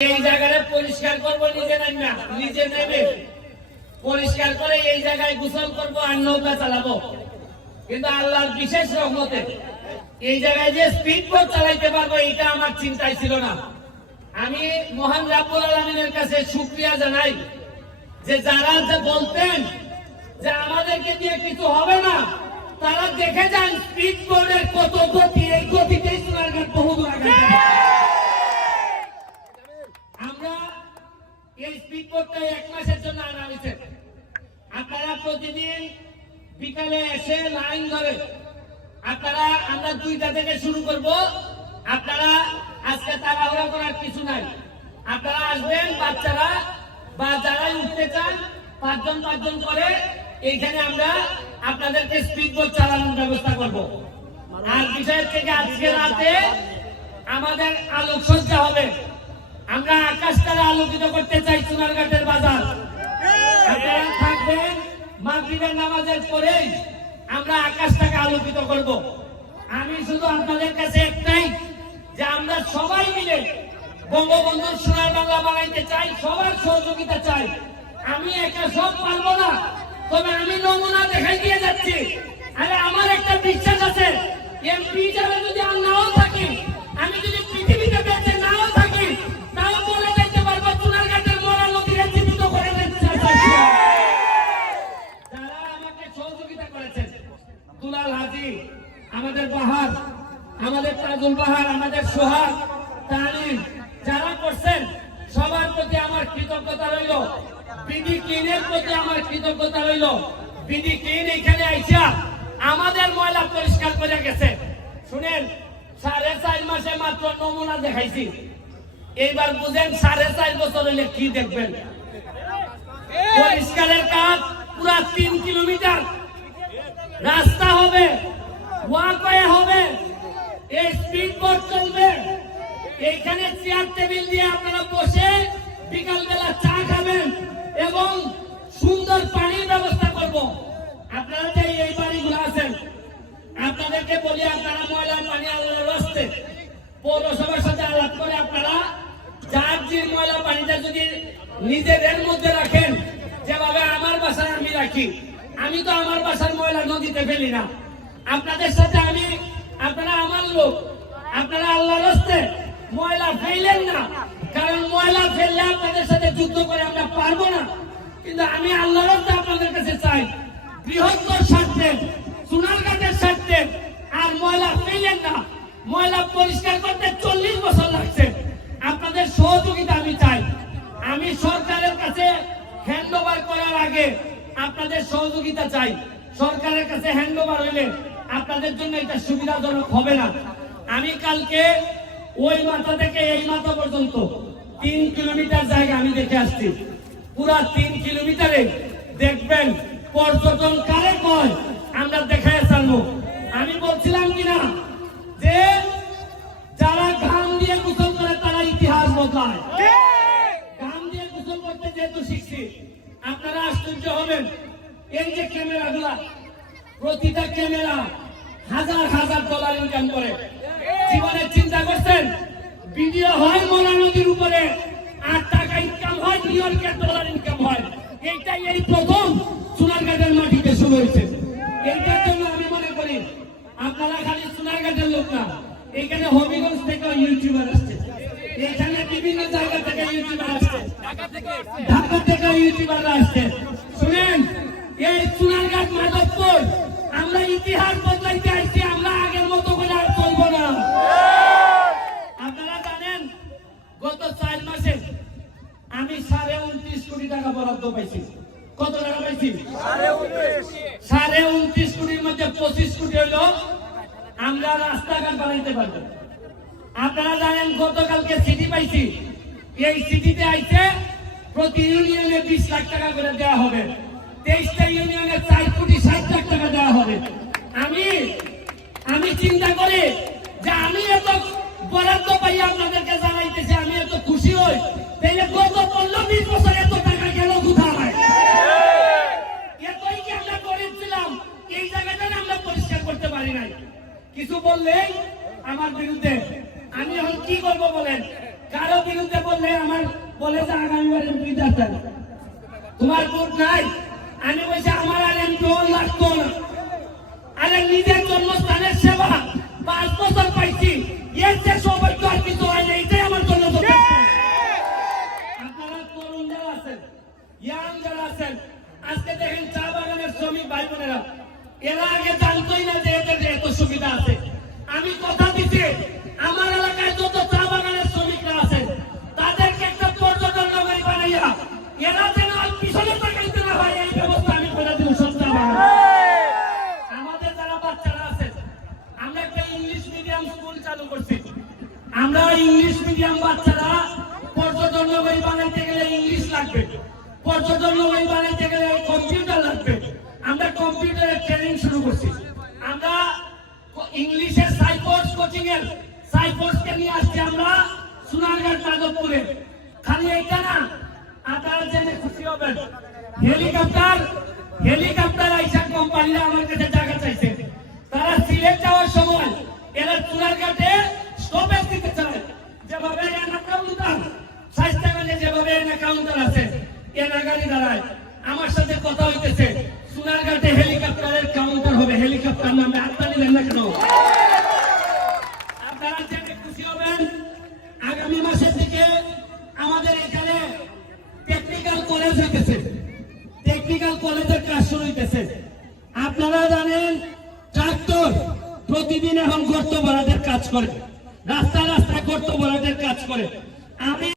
এই জায়গায় পরিষ্কার করব, নিজে নেবে পরিষ্কার করে এই জায়গায় গোসল করব আর নৌকা চালাবো। কিন্তু আল্লাহর বিশেষ রহমতে এই জায়গায় যে স্পিড বোট চালাইতে পারবো এটা আমার চিন্তায় ছিল না। আমি মহান রাব্বুল আলামিনের কাছে শুকরিয়া জানাই যে যারা যে বলতেন যে আমাদেরকে দিয়ে কিছু হবে না, তারা দেখে যান স্পিড বোটের কত গতি, এই গতিতেই সোনারঘাট বহুদূর আগে। আমরা এই স্পিড বোটটা 1 মাসের জন্য আনা হয়েছে। আপনারা প্রতিদিন বিকালে এসে লাইন ধরে আপনারা, আমরা 2টা থেকে শুরু করব। আপনারা আজকে তাড়াহুড়া করার কিছু নাই, আপনারা আসবেন, বাচ্চারা বা যারাই উঠতে চান 5 জন করে এইখানে আমরা আপনাদেরকে স্পিড বোট চালানোর ব্যবস্থা করব। আর বিষয় থেকে আজকে রাতে আমাদের আলোকসজ্জা হবে। আমরা আকাশটাকে আলোকিত করতে চাই সোনারঘাটের বাজার। আপনারা থাকবেন, মাগরিবের নামাজের পরেই আমরা আকাশটাকে আলোকিত করব। আমি শুধু আপনাদের কাছে একটাই, যে আমরা সবাই মিলে বঙ্গবন্ধুর সোনার বাংলা বানাইতে চাই, সবার সহযোগিতা চাই। আমি একা সব পারবো না, তবে আমি নমুনা দেখাই দিয়ে যাচ্ছি। আরে আমার একটা বিশ্বাস আছে, এমপি হিসাবে যদি আর নাও থাকি, আমি যদি পৃথিবীতে বেঁচে নাও থাকি, তাও বলে দিতে পারবো সোনারঘাটের মরা নদীরে জীবিত করে দিতে চাই। যারা আমাকে সহযোগিতা করেছেন, দুলাল হাজি, আমাদের বাহার, আমাদের তাজুল বাহার, আমাদের সোহাগ, তানিম, যারা করছেন সবার প্রতি আমার কৃতজ্ঞতা রইল। বিডি ক্লিনের প্রতি আমার কৃতজ্ঞতা রইল। বিডি ক্লিন এখানে আইসা আমাদের ময়লা পরিষ্কার করে গেছে। শুনেন, 4.5 মাসে মাত্র নমুনা দেখাইছি। এইবার বুঝেন 4.5 বছর হইলে কি দেখবেন। পরিষ্কারের কাজ পুরা 3 কিলোমিটার রাস্তা হবে, ওয়াকওয়ে হবে, এই স্পিড বোট চলবে। এইখানে চেয়ার টেবিল দিয়ে আপনারা বসে বিকাল বেলা চা খাবেন এবং সুন্দর পানির ব্যবস্থা করব। আপনারা যে এই বাড়িগুলো আছেন, আপনাদেরকে বলি, আপনারা ময়লার পানি আল্লাহর রাস্তে পৌরসভার সাথে আলাপ করে আপনারা যার যে ময়লা পানিটা যদি নিজেদের মধ্যে রাখেন, যেভাবে আমার বাসায় আমি রাখি। আমি তো আমার বাসার ময়লা নদীতে ফেলি না। আপনাদের সাথে আমি, আপনারা আমার লোক, আপনারা আল্লাহর রাস্তে ময়লা ফেলেন না, কারণ ময়লা ফেললে আপনাদের সাথে যুদ্ধ করে আমরা পারবো না। কিন্তু আমি আল্লাহর রাস্তে আপনাদের কাছে চাই, বৃহত্তর স্বার্থে, সোনারঘাটের স্বার্থে আর ময়লা ফেলেন না। ময়লা পরিষ্কার করতে 40 বছর লাগছে, আপনাদের সহযোগিতা আমি চাই। আমি সরকারের কাছে হ্যান্ড ওভার করার আগে আপনাদের সহযোগিতা চাই। সরকারের কাছে হ্যান্ড ওভার হইলে আপনাদের জন্য এটা সুবিধাজনক হবে না। আমি কালকে ওই মাথা থেকে এই মাথা পর্যন্ত 3 কিলোমিটার জায়গা আমি দেখে আসছি। পুরা 3 কিলোমিটারে দেখবেন পর্যটন কারে কয় আমরা দেখায় ছাড়বো। আমি বলছিলাম কিনা যে যারা ঘাম দিয়ে গোসল করে তারা ইতিহাস বদলায়। ঘাম দিয়ে গোসল করতে যেহেতু শিখছি, আপনারা আশ্চর্য হবেন। এই যে ক্যামেরাগুলা, প্রতিটা ক্যামেরা হাজার ডলার ইনকাম করে। জীবনে চিন্তা করছেন, ভিডিও হয় মোলা নদীর উপরে, 8 টাকা ইনকাম হয়, নিউইয়র্কের ডলার ইনকাম হয়। এইটাই এই প্রথম সোনারঘাটের মাটিতে শুরু হয়েছে। এইটার জন্য আমি মনে করি আপনারা খালি সোনারঘাটের লোক না, এখানে হবিগঞ্জ থেকে ইউটিউবার আসছে, এখানে বিভিন্ন জায়গা থেকে ইউটিউবার আসছে, ঢাকা থেকে ইউটিউবার আসছে। শুনেন, এই সোনারঘাট মাধবপুর আমরা ইতিহাস বদলাইতে আসছি, আমরা আগের মতো করে আর চলবো না। আপনারা জানেন, গত 4 মাসে আমি 29.5 কোটি টাকা বরাদ্দ পাইছি। কত টাকা পাইছি? 29.5 কোটির মধ্যে 25 কোটি হলো আমরা রাস্তাঘাট বানাইতে পারবো। আপনারা জানেন, গতকালকে সিটি পাইছি। এই সিটিতে আইছে প্রতি ইউনিয়নে 20 লাখ টাকা করে দেওয়া হবে। 23টা ইউনিয়নে 4 কোটি 60 লাখ টাকা দেওয়া হবে। আমি চিন্তা করি যে আমি এত বরাদ্দ পাই আপনাদেরকে জানাইতেছি, আমি এত খুশি হই। তাইলে গত 15-20 বছর এত টাকা গেল কোথায়? এতই কি আমরা গরিব ছিলাম? এই জায়গাটা আমরা পরিষ্কার করতে পারি নাই। কিছু বললে আমার বিরুদ্ধে, আমি এখন কি করবো বলেন? কারো বিরুদ্ধে বললে আমার বলে যে আগামীবার এমপি দাঁড়ান, তোমার ভোট নাই। আমি বলছি আমার আর এমপি লাগতো না। আরে নিজের জন্মস্থানের সেবা 5 বছর পাইছি, এর যে সৌভাগ্য আর কিছু হয় না, এটাই আমার জন্য যথেষ্ট। আপনারা তরুণ যারা আছেন, ইয়াং যারা আছেন, আজকে দেখেন চা বাগানের শ্রমিক ভাই বোনেরা, এরা আগে জানতোই না যে এদের এত সুবিধা আছে। আমি কথা দিচ্ছি, আমার এলাকায় যত চা বাগানের শ্রমিকরা আছেন তাদেরকে একটা পর্যটন নগরী বানাইয়া এরা যেন আর পিছনে তাকাইতে না হয়, এই ব্যবস্থা আমি করে দিব। সত্যি আমাদের যারা বাচ্চারা আছেন, আমরা একটা ইংলিশ মিডিয়াম স্কুল চালু করছি। আমরা ইংলিশ মিডিয়াম বাচ্চারা পর্যটন নগরী বানাইতে গেলে ইংলিশ লাগবে, পর্যটন নগরী বানাইতে গেলে কম্পিউটার লাগবে। আমরা কম্পিউটারের ট্রেনিং শুরু করছি। আমরা ইংলিশের সাইকোর্স কোচিং এর সাইকোর্সকে নিয়ে আসছি আমরা সোনারঘাট মাধবপুরে। খালি এইটা না, আপনারা জেনে খুশি হবেন, হেলিকপ্টার আইসা কোম্পানিরা আমার কাছে জায়গা চাইছে। তারা সিলেট যাওয়ার সময় এরা সোনারঘাটে স্টপেজ দিতে চায়। যেভাবে এনা কাউন্টার স্বাস্থ্যগঞ্জে যেভাবে এনা কাউন্টার আছে, এনা গাড়ি দাঁড়ায়। আমার সাথে কথা হইতেছে, সোনারঘাটে হেলিকপ্টারের কাউন্টার হবে। হেলিকপ্টার নামে আপনারা নিলেন না কেন? আপনারা জেনে খুশি হবেন, আগামী মাসের দিকে আমাদের এখানে টেকনিক্যাল কলেজ হইতেছে, টেকনিক্যাল কলেজের কাজ শুরু হইতেছে। আপনারা জানেন ট্রাক্টর প্রতিদিন এখন গর্ত ভরাটের কাজ করে, রাস্তায় রাস্তায় গর্ত ভরাটের কাজ করে। আমি